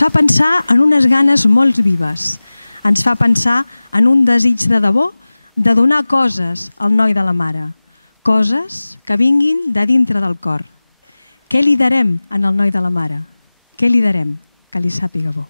fa pensar en unes ganes molt vives. Ens fa pensar en un desig de debò de donar coses al noi de la mare. Coses que vinguin de dintre del cor. Què li darem al noi de la mare? Què li darem? Que li sàpiga bo.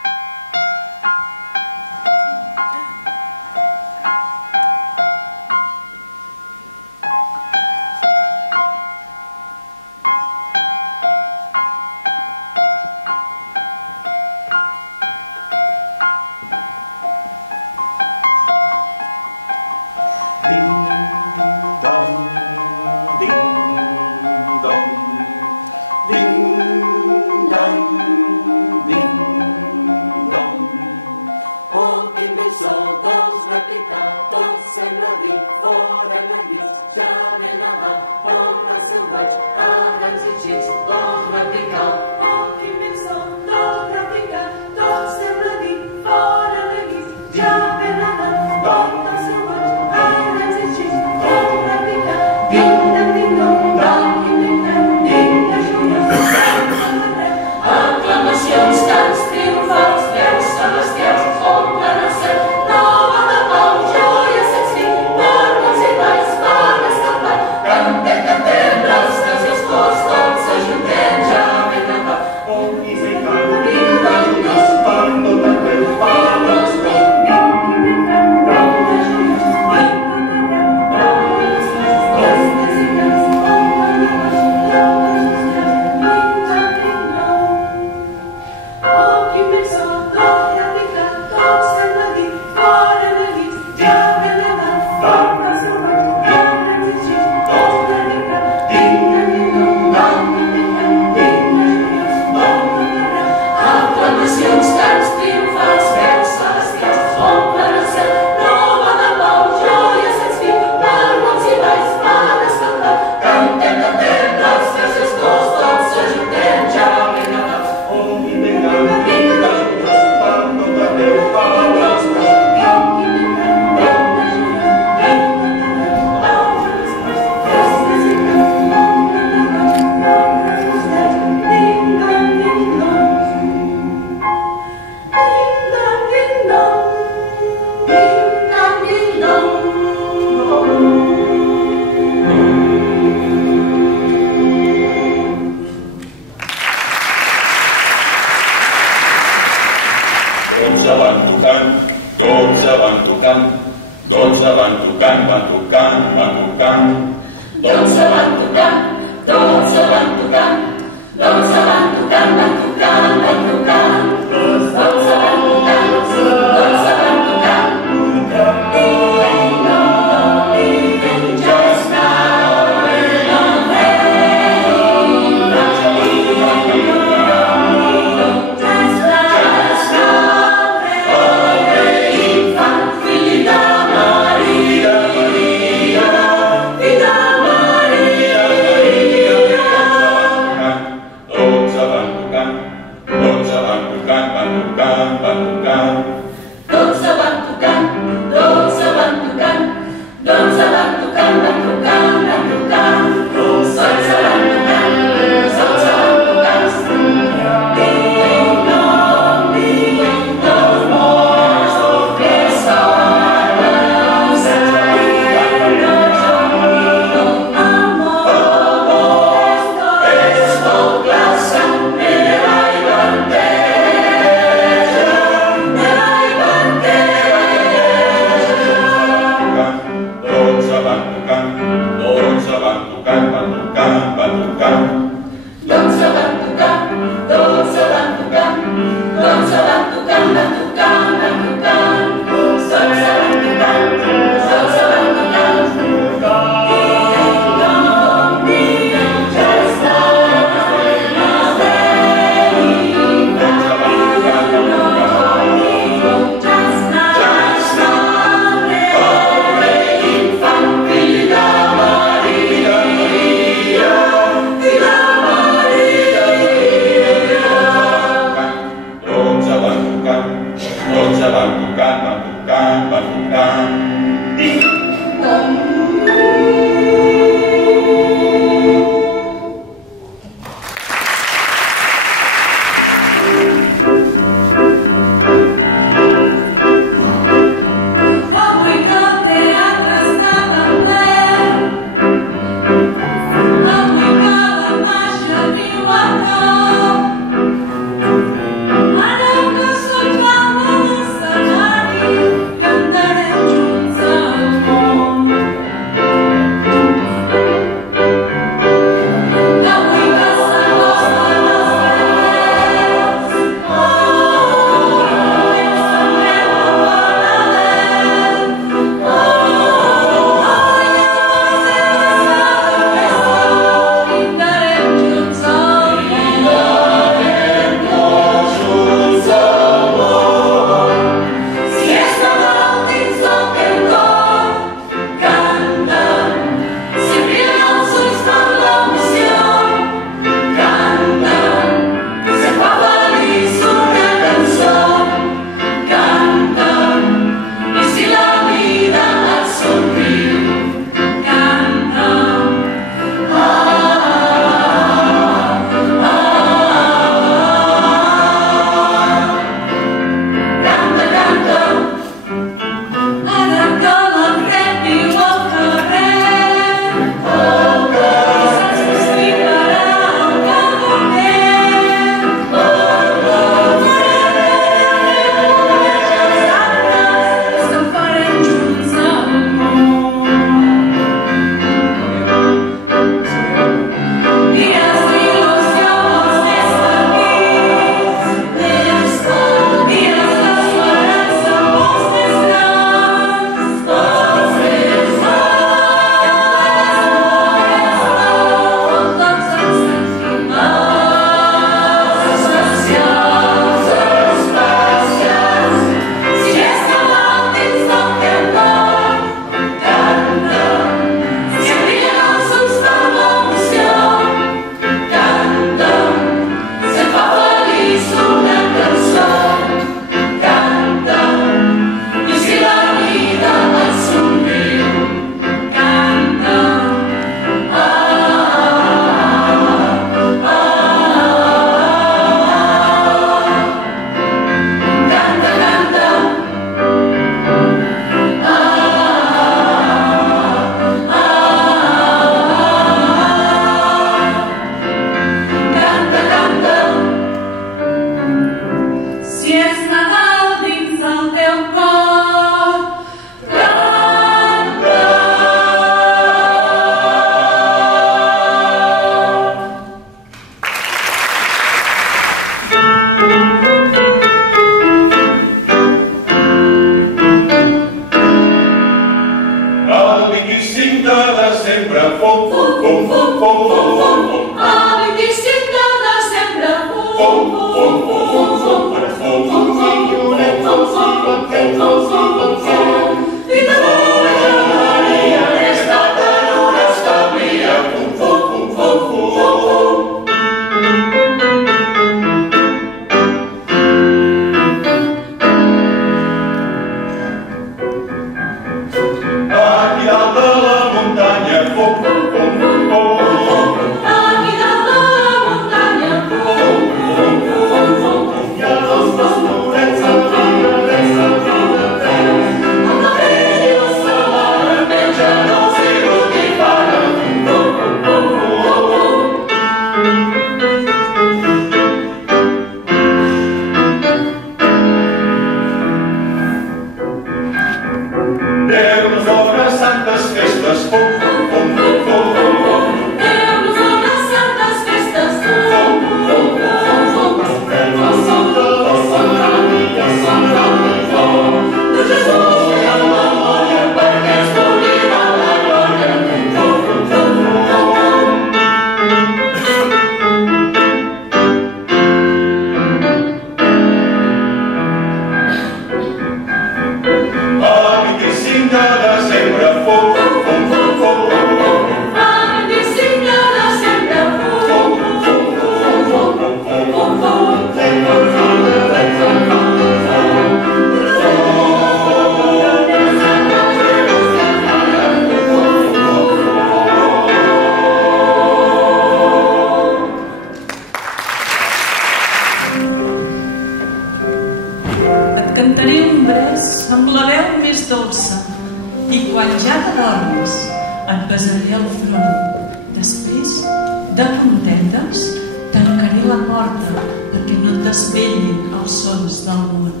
contentes, tancaré la porta perquè no et desvellin els sons del món.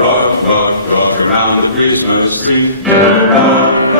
Rock, rock, rock around the Christmas tree. Rock, rock.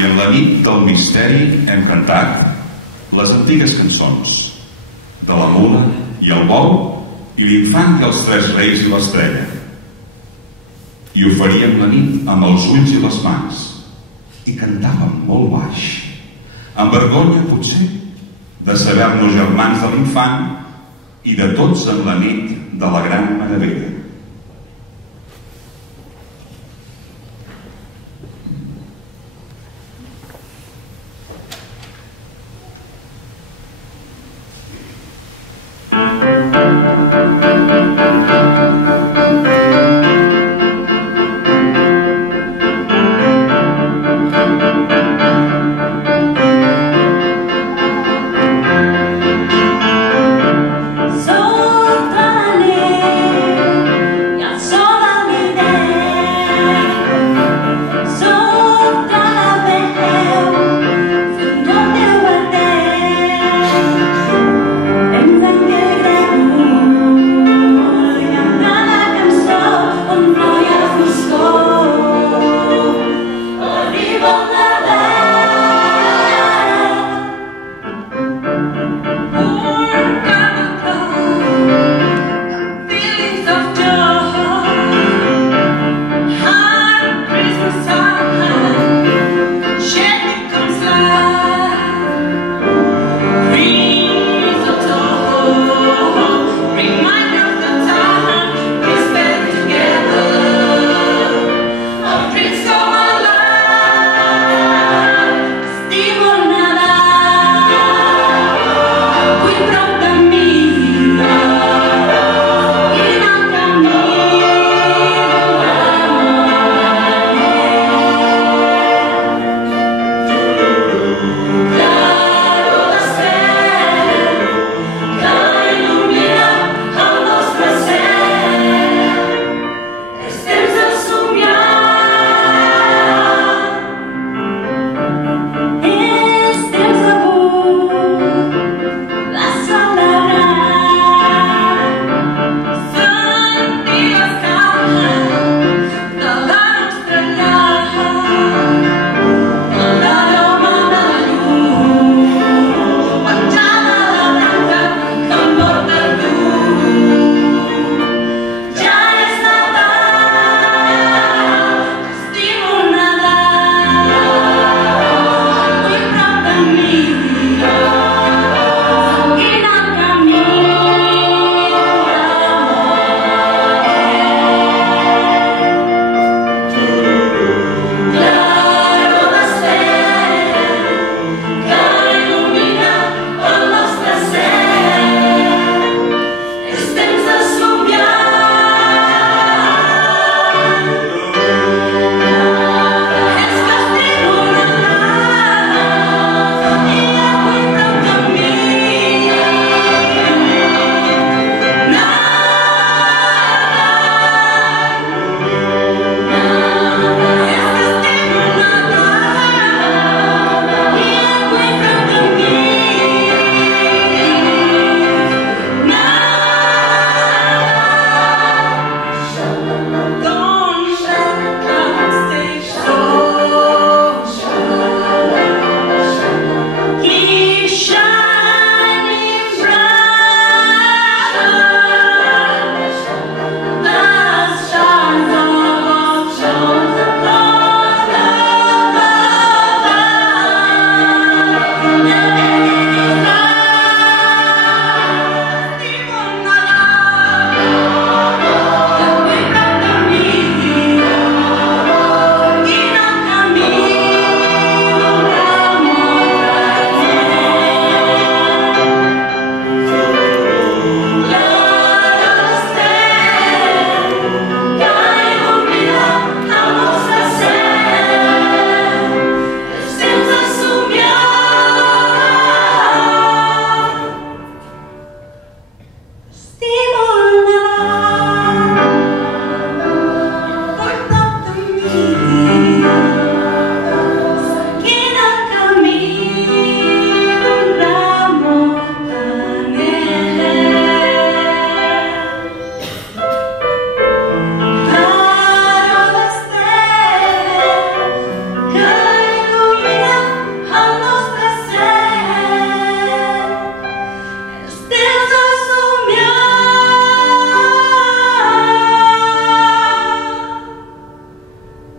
I en la nit del misteri hem cantat les antigues cançons de la mula i el bou i l'infant i els tres reis i l'estrella. I ho faríem la nit amb els ulls i les mans i cantàvem molt baix, amb vergonya potser de saber-nos germans de l'infant i de tots en la nit de la gran meravella. Soprane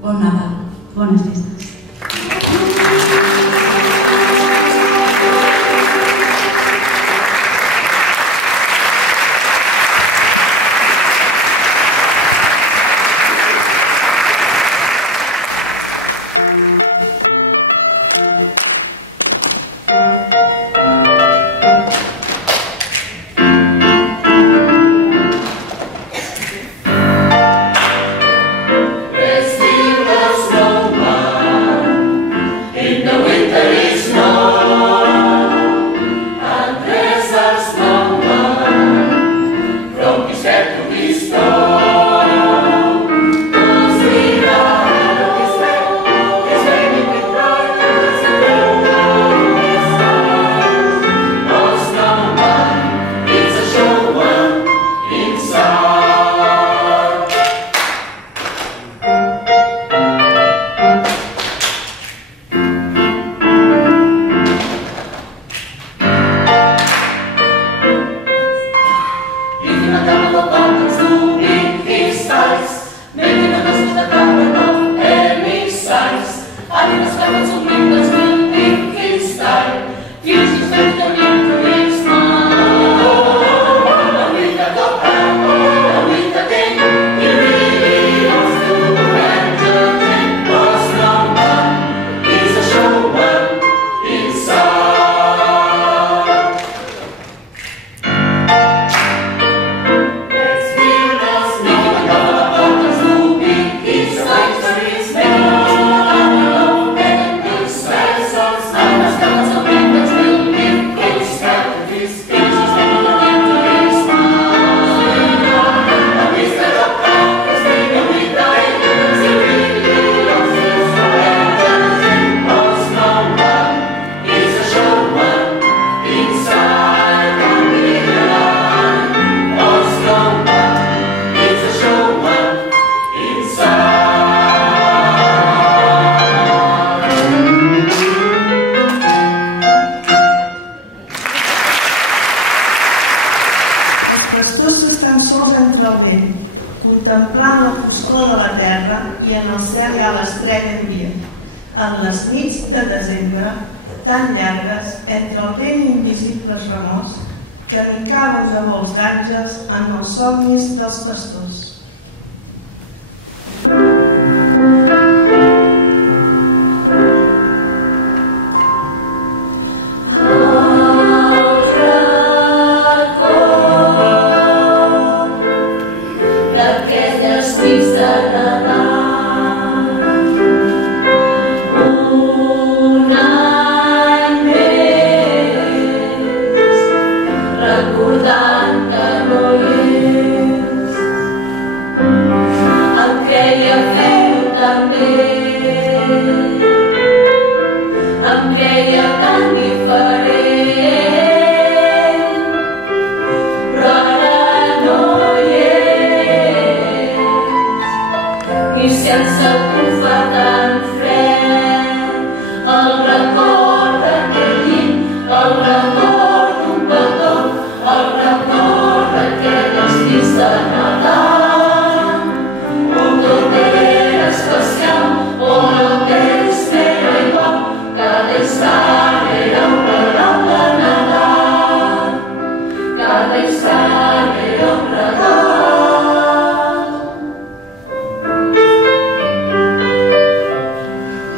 Bon Nadal. Bones festes. contemplant la foscor de la terra i en el cel hi ha l'estrella ambient. En les nits de desembre, tan llargues, entre el vent i invisibles remors, que n'hi caben de vols d'àngels en els somnis dels pastors.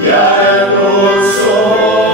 Ya no soy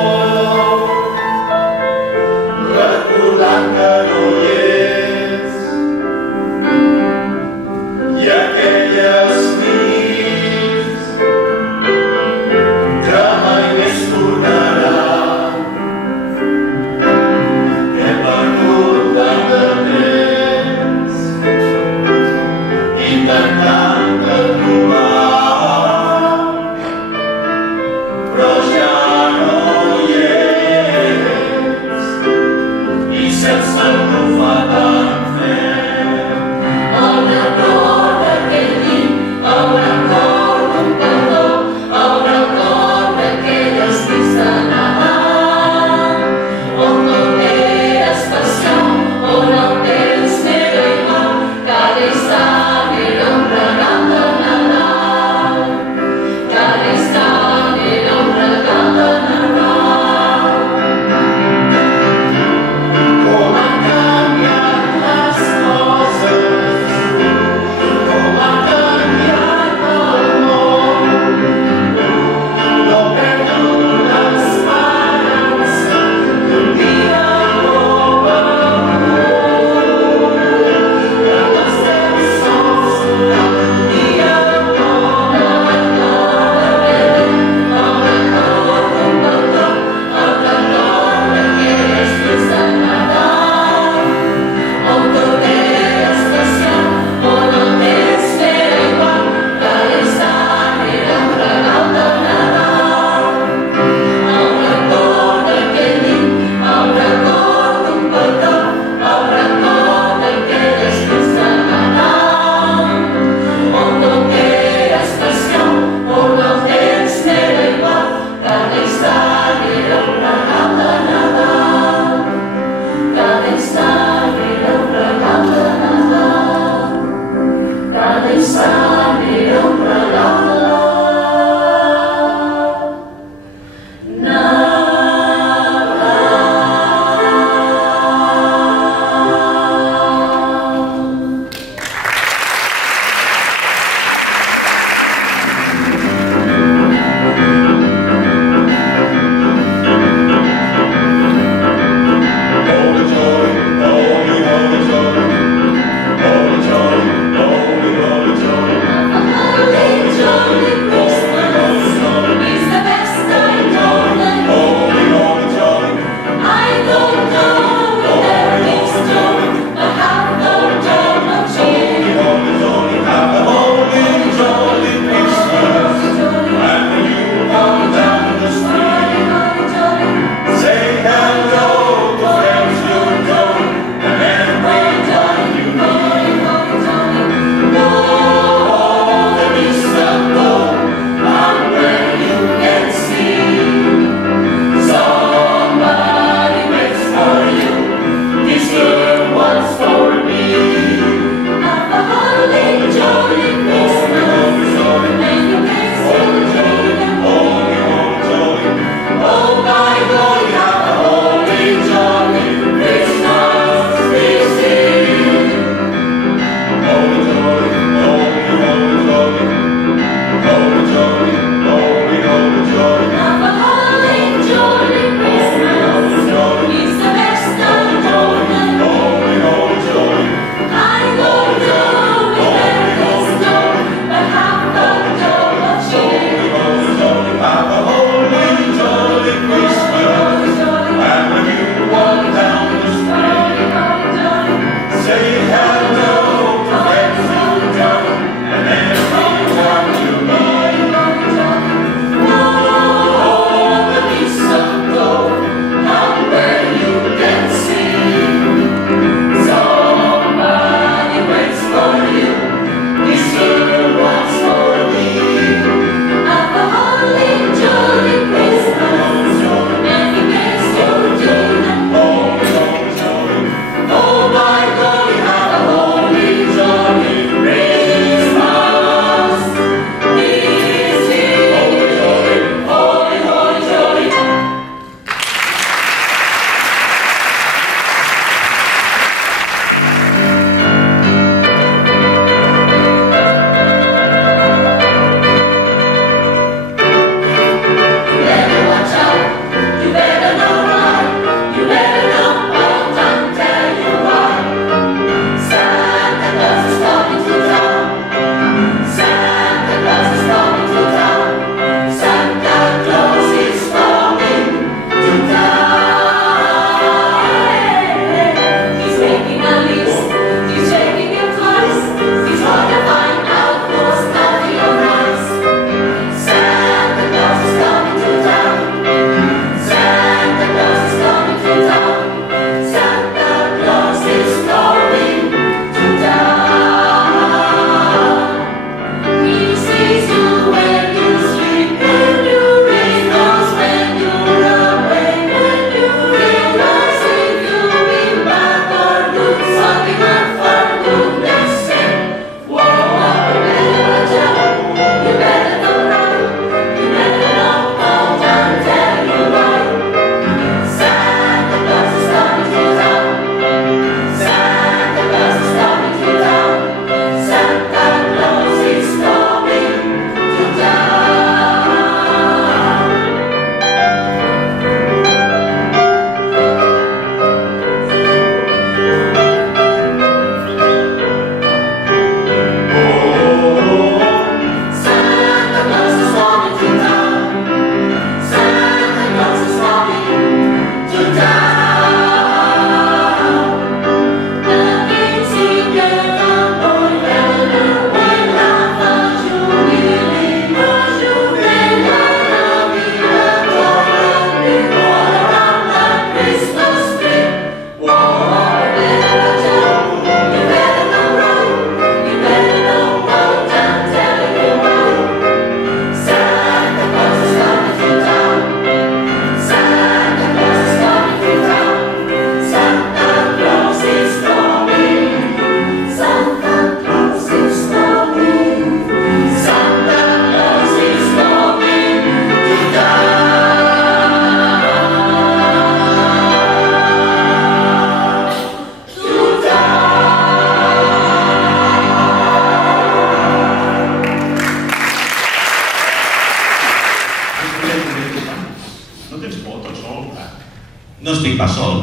No estic pas sol.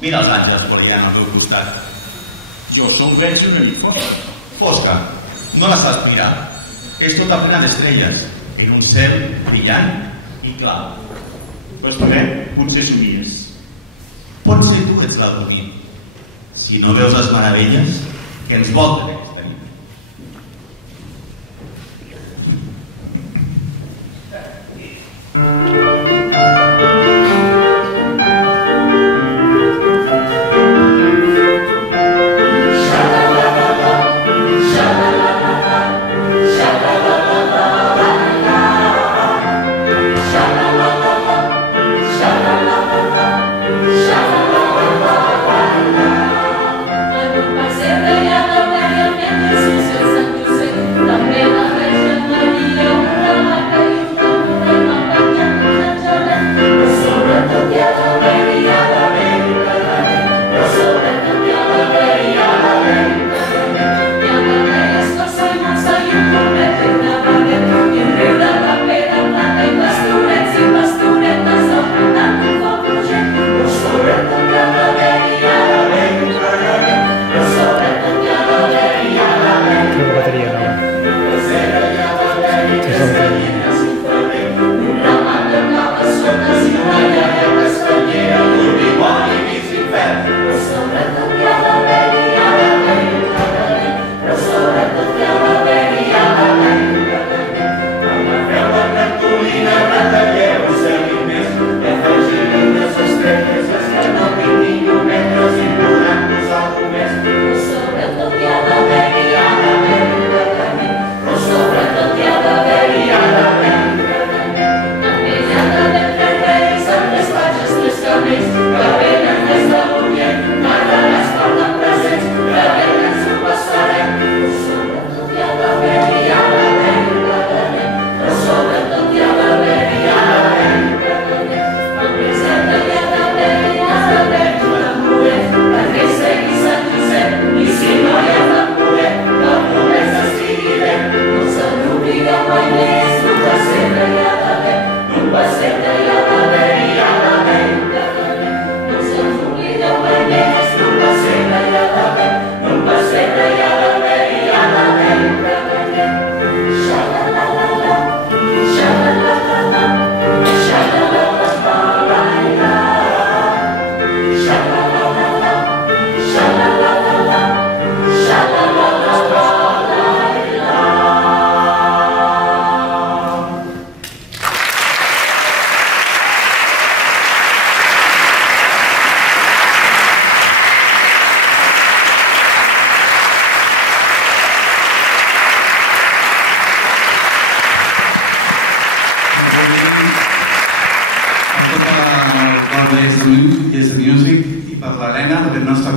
Mira els àngels per allà al teu costat. Jo sol veig una mica fosca. No la saps mirar. És tota plena d'estrelles, en un cel brillant i clar. Pues també, potser somies. Potser tu ets l'alguní. Si no veus les meravelles que ens volten aquesta nit.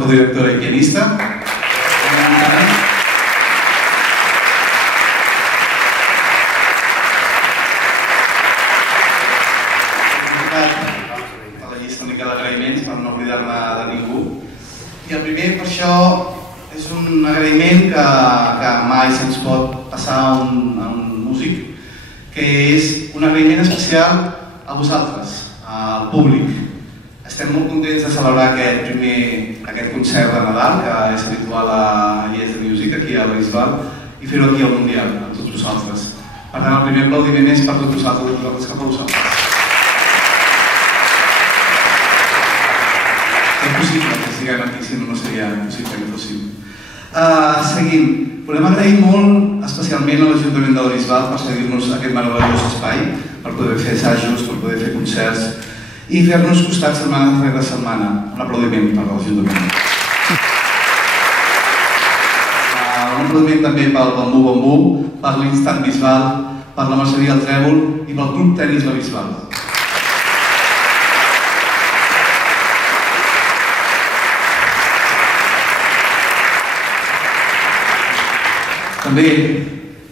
Codirectora i pianista. A la llista única d'agraïments per no oblidar-me de ningú. I el primer, per això, és un agraïment que mai se'ns pot passar a un músic, que és un agraïment especial a vosaltres, al públic. Estem molt contents de celebrar aquest concert de Nadal, que és habitual a Yes the Music, aquí a la Bisbal, i fer-ho aquí al Mundial, amb tots vosaltres. Per tant, el primer aplaudiment és per tots vosaltres, cap a vosaltres. És possible que estiguem aquí, si no seria possible que fóssim. Seguim. Volem agrair molt, especialment a l'Ajuntament de la Bisbal, per cedir-nos aquest meravellós espai, per poder fer assajos, per poder fer concerts, i fer-nos costat setmana rere setmana. Un aplaudiment per l'Ajuntament. Un aplaudiment també pel Bambú Bambú, per l'Instant Bisbal, per la Merceria El Trèvol i pel Club Tenis La Bisbal. També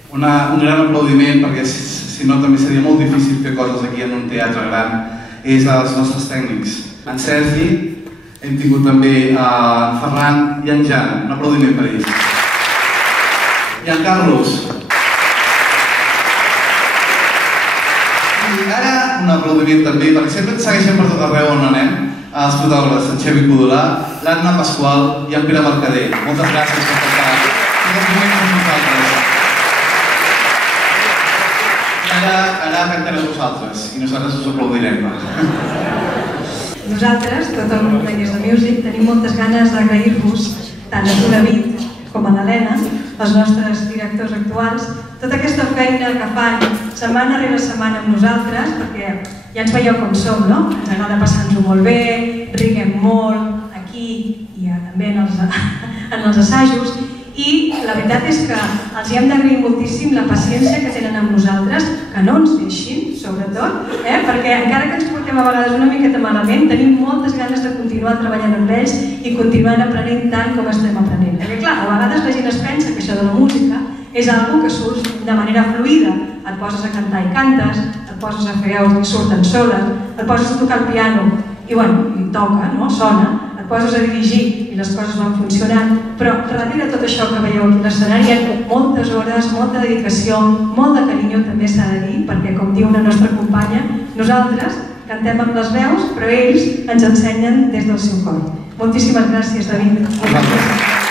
un gran aplaudiment, perquè si no també seria molt difícil fer coses aquí en un teatre gran, és dels nostres tècnics. En Sergi, hem tingut també en Ferran i en Jan. Un aplaudiment per ells. I en Carlos. I ara un aplaudiment també, perquè sempre ens segueixen per tot arreu on anem, els fotògrafs, en Xavi Codolà, l'Anna Pasqual i en Pere Mercader. Moltes gràcies per estar aquests moments amb nosaltres. Ara cantareu vosaltres i nosaltres us aplaudirem. Nosaltres, tot el grup Players de Music, tenim moltes ganes d'agrair-vos tant a tu, David, com a l'Helena, els nostres directors actuals, tota aquesta feina que fan setmana rere setmana amb nosaltres, perquè ja ens veieu com som, no? Ens agrada passar-nos-ho molt bé, riguem molt aquí i també en els assajos, i la veritat és que els hem d'agrair moltíssim la paciència que tenen amb nosaltres, que no ens deixin, sobretot, perquè encara que ens portem a vegades una miqueta malament, tenim moltes ganes de continuar treballant amb ells i continuar aprenent tant com estem aprenent. Perquè clar, a vegades la gent es pensa que això de la música és una que surt de manera fluida. Et poses a cantar i cantes, et poses a fer veus i surten soles, et poses a tocar el piano i toca, sona, et poses a dirigir i les coses van funcionant, però darrere tot això que veieu aquí a l'escenari hi ha moltes hores, molta dedicació, molt de carinyo també s'ha de dir, perquè com diu una nostra companya, nosaltres cantem amb les veus, però ells ens ensenyen des del seu cor. Moltíssimes gràcies, David. Bye.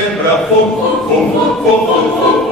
sempre fum, fum, fum, fum, fum,